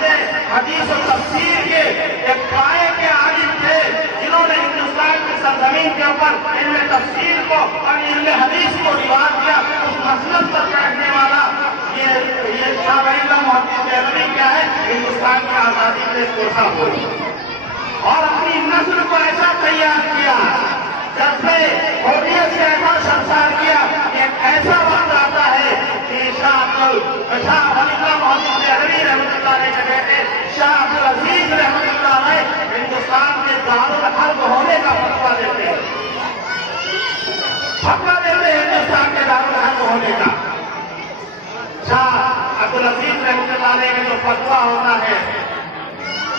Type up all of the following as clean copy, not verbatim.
حدیث و تفسیر کے ایک پائے کے عالم تھے، جنہوں نے ہندوستان کی سرزمین کے اوپر علم تفسیر کو اور علم حدیث کو رواج کیا، اس مسلک پر بیٹھنے والا یہ شاہ ولی اللہ محمد دہلوی کیا ہے، ہندوستان کی آزادی میں کوشاں ہوئی اور اپنی نسل کو ایسا تیار کیا، جب سے حریت سے ایسا شرمسار کیا کہ ایک ایسا وقت آتا ہے کہ شاہ ولی اللہ محمد دہلوی رحمۃ اللہ علیہ کے بیٹے شاہ عبدالعزیز رحمۃ اللہ علیہ ہندوستان کے دارالحرب ہونے کا فتویٰ دیتے ہیں، ہندوستان کے دارالحرب ہونے کا۔ شاہ عبدالعزیز رحمۃ اللہ علیہ کا جو فتویٰ ہوتا ہے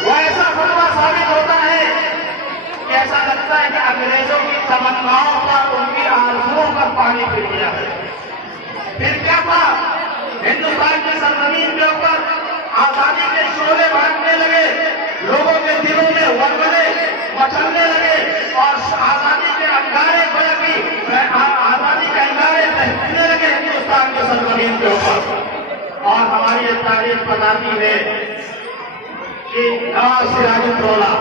وہ ایسا فتویٰ ثابت ہوتا ہے کہ ایسا لگتا ہے کہ انگریزوں کی تمناؤں پر، ان کی آرزوؤں پر پانی پھر گیا ہے۔ پھر کیا تھا؟ ہندوستان کی سرزمین کے اوپر آزادی کے شعلے بھڑکنے لگے، لوگوں کے دلوں میں ولولے مچلنے لگے اور آزادی کے انگارے آزادی کے انگارے بہنے لگے ہندوستان کی سرزمین کے اوپر۔ اور ہماری یہ تاریخ بتاتی ہے کہ نواز سراج الدولہ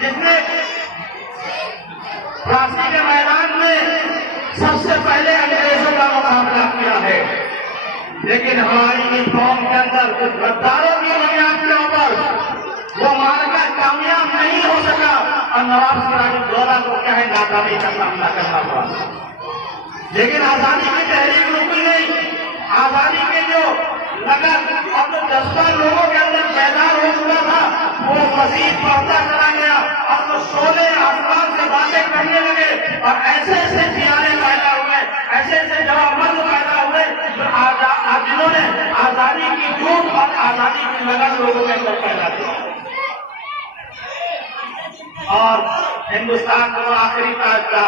جس نے پلاسی کے میدان میں سب سے پہلے انگریزوں کا مقابلہ کیا ہے، لیکن ہماری اس قوم کے اندر کچھ غداروں کی بنیاد کے اوپر وہ معرکہ کامیاب نہیں ہو سکا اور نواب سراج الدولہ کو کیا ہے ناکامی کا سامنا کرنا پڑا۔ لیکن آزادی کی تحریک رکی نہیں، آزادی کے جو لگن اور جو جذبہ لوگوں کے اندر بیدار ہو چکا تھا وہ مزید بڑھتا چلا گیا اور وہ شعلے آسمان سے باتیں کرنے لگے اور ایسے ایسے سیارے پیدا ہوئے، ایسے ایسے جوامرد پیدا ہوئے جنہوں نے آزادی کی جوٹ اور آزادی کی لگن لوگوں کے اندر پیدا کی اور ہندوستان کا آخری تاج کا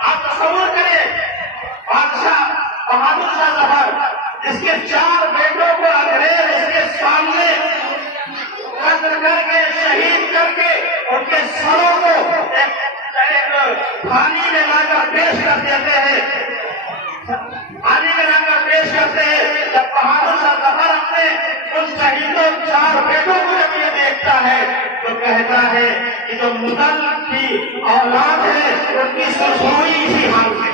آپ تصور کریں، بادشاہ بہادر شاہ ظفر جس کے 4 بیٹوں کو انگریز اس کے سامنے قتل کر کے شہید کر کے ان کے سروں کو ایک پانی میں لا کر پیش کر دیتے ہیں، پانی میں لا کر پیش کرتے ہیں۔ جب بہادر شاہ ظفر اپنے ان شہیدوں 4 بیٹوں کو جب یہ دیکھتا ہے تو کہتا ہے کہ جو مدل کی اولاد ہے ان کی سرسوئی اسی حال میں،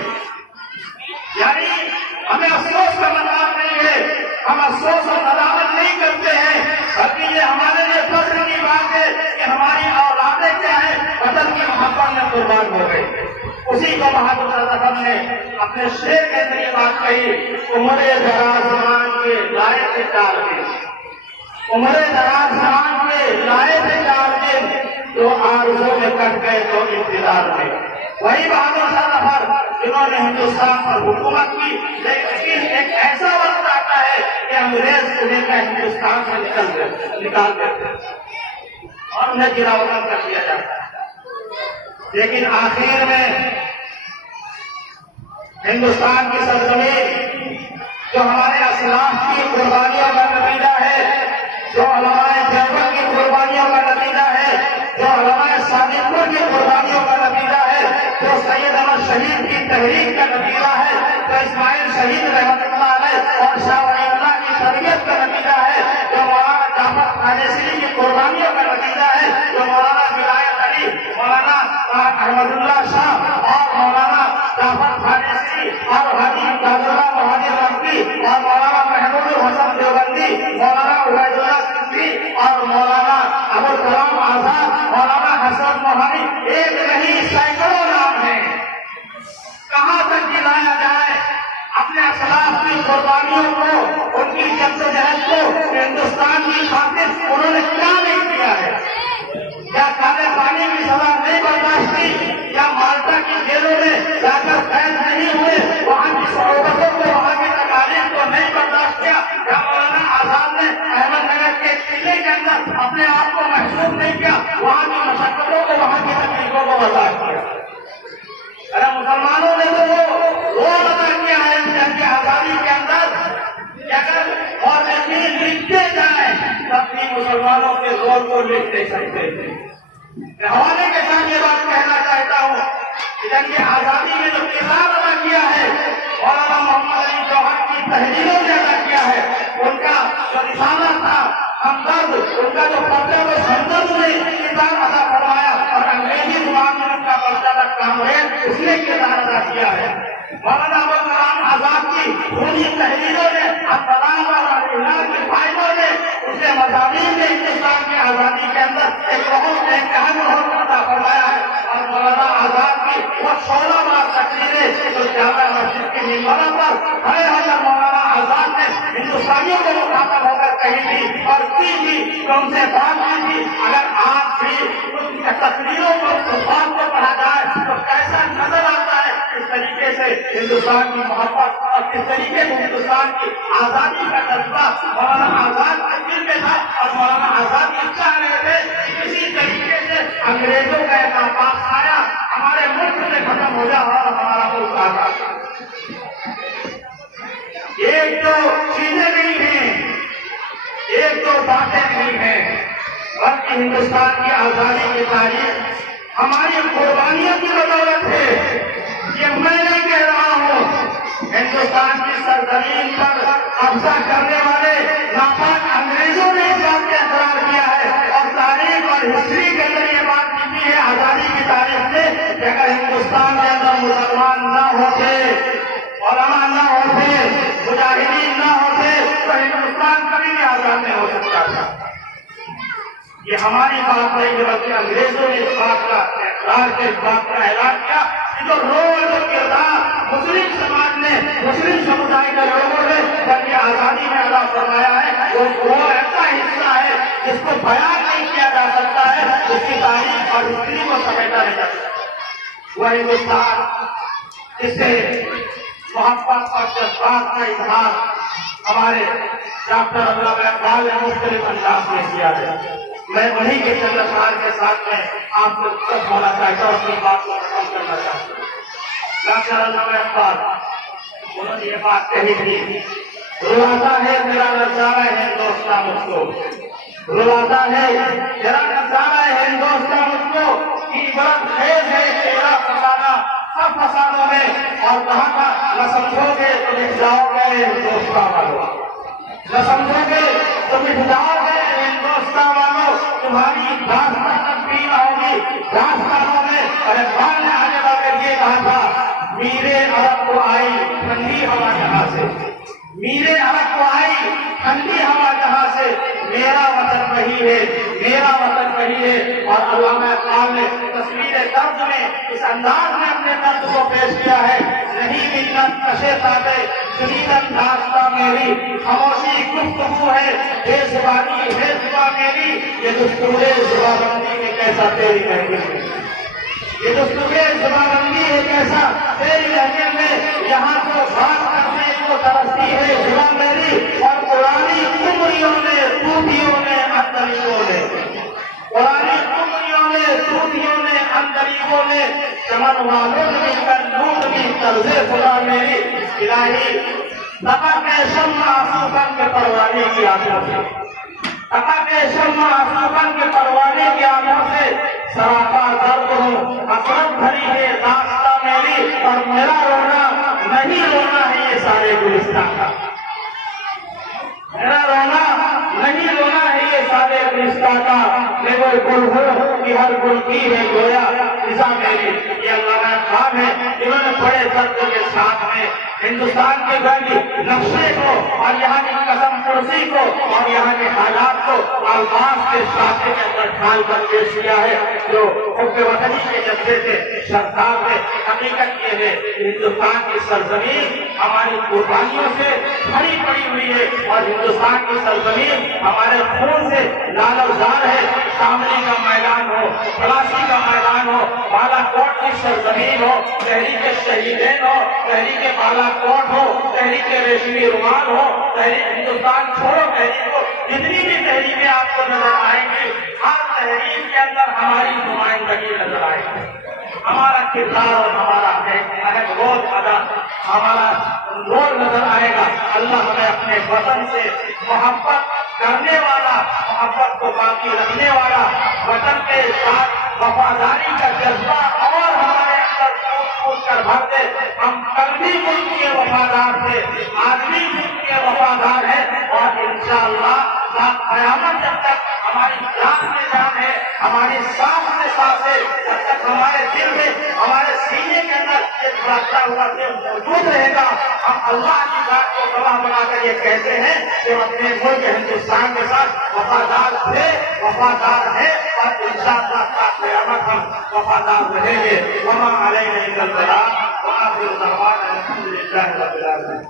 یعنی ہمیں افسوس کا مقام نہیں ہے، ہم افسوس اور ندامت نہیں کرتے ہیں، بلکہ یہ ہمارے لیے فخر کی بات ہے کہ ہماری اولادیں کیا ہے وطن کی محبت میں قربان ہو گئی۔ اسی کو بہادر شاہ ظفر نے اپنے شعر کے اندر یہ بات کہی، عمر دراز زمان کے لائے تھے 4 دن، عمر دراز زمان کے لائے تھے 4 دن، جو آرزوں میں کٹ گئے تو انتظار میں۔ وہی بہادر شاہ ظفر جنہوں نے ہندوستان پر حکومت کی، لیکن ایک ایسا وقت آتا ہے کہ انگریز انہیں کا ہندوستان سے نکال دیتے اور انہیں گراوطن کر دیا جاتا ہے۔ لیکن آخر میں ہندوستان کی سرزمین جو ہمارے اسلاف کی قربانیوں کا نتیجہ ہے، جو علماء دیوبند کی قربانیوں کا نتیجہ ہے، جو علماء صادق پور کی قربانیوں کا نتیجہ ہے، جو سید احمد شہید کی تحریک کا نتیجہ ہے، جو اسماعیل شہید رحمۃ اللہ علیہ اور شاہ ولی اللہ کی تربیت کا نتیجہ ہے، جو مولانا جعفر قادری کی قربانیوں کا نتیجہ ہے، جو مولانا ولایت علی، مولانا احمد اللہ شاہ اور مولانا جعفر قادری اور حاجی تاج اللہ مہاجر رفیع اور مولانا محمود الحسن دیوبندی، مولانا عبید اللہ سندھی اور مولانا ابوالکلام آزاد، مولانا حسن موہانی، ایک نہیں سینکڑوں نام ہیں۔ کہاں تک گلایا جائے اپنے اسلاف کی قربانیوں کو، ان کی جدوجہد کو، ہندوستان کی خاطر انہوں نے کیا نہیں کیا ہے؟ کیا کالے پانی کی سزا نہیں برداشت کی؟ یا مالٹا کی جیلوں میں جا کر قید نہیں ہوئے، وہاں کی صحبتوں کو، وہاں کی تکالیف کو نہیں برداشت کیا؟ یا مولانا آزاد نے احمد نگر کے قلعے کے اندر اپنے آپ کو محسوس نہیں کیا، وہاں کی مشقتوں کو، وہاں کی تکلیفوں کو برداشت کیا؟ ارے مسلمانوں نے تو وہ ادا کیا ہے جنگ آزادی کے اندر کہ اگر مورخین لکھتے جائیں تب بھی مسلمانوں کے زور کو لکھ نہیں سکتے تھے۔ میں حوالے کے ساتھ یہ بات کہنا چاہتا ہوں کہ جنگ آزادی میں جو کردار ادا کیا ہے مولانا محمد علی جوہر کی تحریروں نے ادا کیا ہے، ان کا جو رسالہ تھا کا جو پرچہ وہ سندرد نے کردار ادا فرمایا اور انگریزی زبان میں ان کا پرچہ تھا کامریڈ، اس نے کردار ادا کیا ہے۔ مولانا ابوالکلام آزاد کی خونی تحریروں نے، طلاق اور اعلان کے فائدوں نے، اسے مضامین نے ہندوستان کی آزادی کے اندر ایک بہت اہم رول ادا فرمایا ہے۔ اور مولانا آزاد کی وہ 16 بار تقریریں جو جامع مسجد کی ممبروں پر کھڑے ہو کر مولانا آزاد نے ہندوستانیوں کو مخاطب ہو کر کہی تھی اور کی تھی، تو ان سے بات کی تھی اگر آپ بھی ان کی تقریروں کو بات کو پڑھا جائے تو کیسا نظر آتا ہے کس طریقے سے ہندوستان کی محبت اور کس طریقے سے ہندوستان کی آزادی کا جذبہ مولانا آزاد کے دل میں تھا۔ اور مولانا آزاد یہ چاہ رہے تھے کہ کسی طریقے سے انگریزوں کا ایک آفاق آیا ہمارے ملک سے ختم ہو جائے اور ہمارا ملک آزاد۔ ایک تو چیزیں نہیں ہیں، ایک تو باتیں نہیں ہیں، بلکہ ہندوستان کی آزادی کی تاریخ ہماری قربانیوں کی بدولت ہے۔ یہ میں نہیں کہہ رہا ہوں، ہندوستان کی سرزمین پر قبضہ کرنے والے ناپاک انگریزوں نے اس بات کا اقرار کیا ہے اور تاریخ اور ہسٹری کے اندر یہ بات لکھی ہے آزادی کی تاریخ سے کہ اگر ہندوستان کے اندر مسلمان نہ ہوتے، علماء نہ ہوتے، مجاہدین نہ ہوتے تو ہندوستان کبھی بھی آزاد نہیں ہو سکتا تھا۔ یہ ہماری بات نہیں ہے بلکہ انگریزوں نے اس بات کا اقرار کے اس بات کا اعلان کیا کہ جو رول جو کردار مسلم سماج نے، مسلم سمدائے کے لوگوں نے بلکہ آزادی میں ادا فرمایا ہے وہ ایسا حصہ ہے جس کو بیان نہیں کیا جا سکتا ہے، اس کی تاریخ اور ہسٹری کو سمجھا نہیں جا سکتا۔ وہ ہندوستان جس سے محبت اور جذبات کا اظہار ہمارے ڈاکٹر علامہ اقبال نے مختلف انداز میں کیا ہے۔ میں وہیں کے چند اشعار کے ساتھ میں آپ کو سب ہونا چاہتا ہوں، اپنی بات کو ختم کرنا چاہتا ہوں۔ ڈاکٹر علامہ اقبال انہوں نے یہ بات کہی تھی، رلاتا ہے میرا نظارہ ہے ہندوستان مجھ کو، رلاتا ہے میرا نظارہ ہے ہندوستان مجھ کو، عبرت خیز ہے تیرا فسانہ سب فسانوں میں، اور کہاں کا نہ سمجھو گے تو مٹ جاؤ گے ہندوستان والوں، نہ سمجھو گے تو مٹ جاؤ گے ہندوستان والوں، تمہاری داستان تبدیل ہوگی داستانوں میں۔ اور اقبال نے آگے بڑھ کر یہ کہا تھا، میرے عرب کو آئی ٹھنڈی ہوا جہاں سے، میرے عرب کو آئی ٹھنڈی ہوا جہاں سے، میرا وطن وہی ہے، میرا وطن وہی ہے۔ اور علامہ اقبال نے تصویر درد میں اس انداز میں اپنے درد کو پیش کیا ہے، نہیں ملت کشے تابے شنیدن داستہ میری، خاموشی گفتگو ہے بے زبانی ہے زباں میری، یہ دستور زباں بندی میں کیسا تیری محفل میں، یہ دستور زباں بندی ہے کیسا تیری محفل میں، یہاں تو بات کرنے کو ترستی ہے زباں میری، اور پرانی عمریوں نے توتیوں نے اندریوں نے، پرانی عمریوں نے توتیوں نے اندریوں نے، چمن والوں نے کر لوٹ بھی طرز خدا میری، الہی تقا کے شمع آنسو بن کے پروانے کی آنکھوں سے، تقا کے شمع آنسو بن کے پروانے کی آنکھوں سے، سراپا درد ہوں حسرت بھری ہے داستہ میری، اور میرا رونا نہیں رونا ہے یہ سارے گلستان کا، میرا رونا نہیں رونا ہے یہ سارے گلستان کا، میں وہ گل ہوں کہ ہر گل کی ہے گویا فضا میری۔ یہ علامہ اقبال ہے جنہوں نے بڑے درد کے ساتھ میں ہندوستان کے گنج نقشے کو اور یہاں کی قسم پرسی کو اور یہاں کے حالات کو الفاظ کے ساتھ کے اندر ڈھال کر پیش کیا ہے، جو حب وطنی کے جذبے سے سرکار ہے۔ حقیقت یہ ہے کہ ہندوستان کی سرزمین ہماری قربانیوں سے بھری پڑی ہوئی ہے، اور ہندوستان کی سرزمین ہمارے خون سے لالزار ہے۔ شاملی کا میدان ہو، پلاسی کا میدان ہو، بالا کوٹ کی سرزمین ہو، تحریک شہیدین ہو، تحریک بالا کوٹ ہو، تحریک ریشمی رومال ہو، تحریک ہندوستان چھوڑو تحریک ہو، جتنی بھی تحریکیں آپ کو نظر آئیں گی ہر تحریک کے اندر ہماری نمائندگی نظر آئے گی، ہمارا کردار اور ہمارا اہم رول ادا ہمارا رول نظر آئے گا۔ اللہ ہمیں اپنے وطن سے محبت کرنے والا، محبت کو باقی رکھنے والا، وطن کے ساتھ وفاداری کا جذبہ اور ہمارے اندر کود کر بھر دے۔ ہم کل بھی ملک کے وفادار تھے، آج بھی ملک کے وفادار ہیں، اور انشاءاللہ قیامت جب تک ہماری جان میں جان ہے، ہماری سانس میں سانس ہے، جب تک ہمارے دل میں ہمارے سینے کے اندر یہ بڑھتا ہوا دل موجود رہے گا، ہم اللہ کی ذات کو گواہ بنا کر یہ کہتے ہیں کہ ہم اپنے ملک ہندوستان کے ساتھ وفادار تھے، وفادار ہیں، اور انشاءاللہ تا قیامت ہم وفادار رہیں گے۔ وما علینا الا البلاغ وآخر دعوانا الحمد للہ رب العالمین۔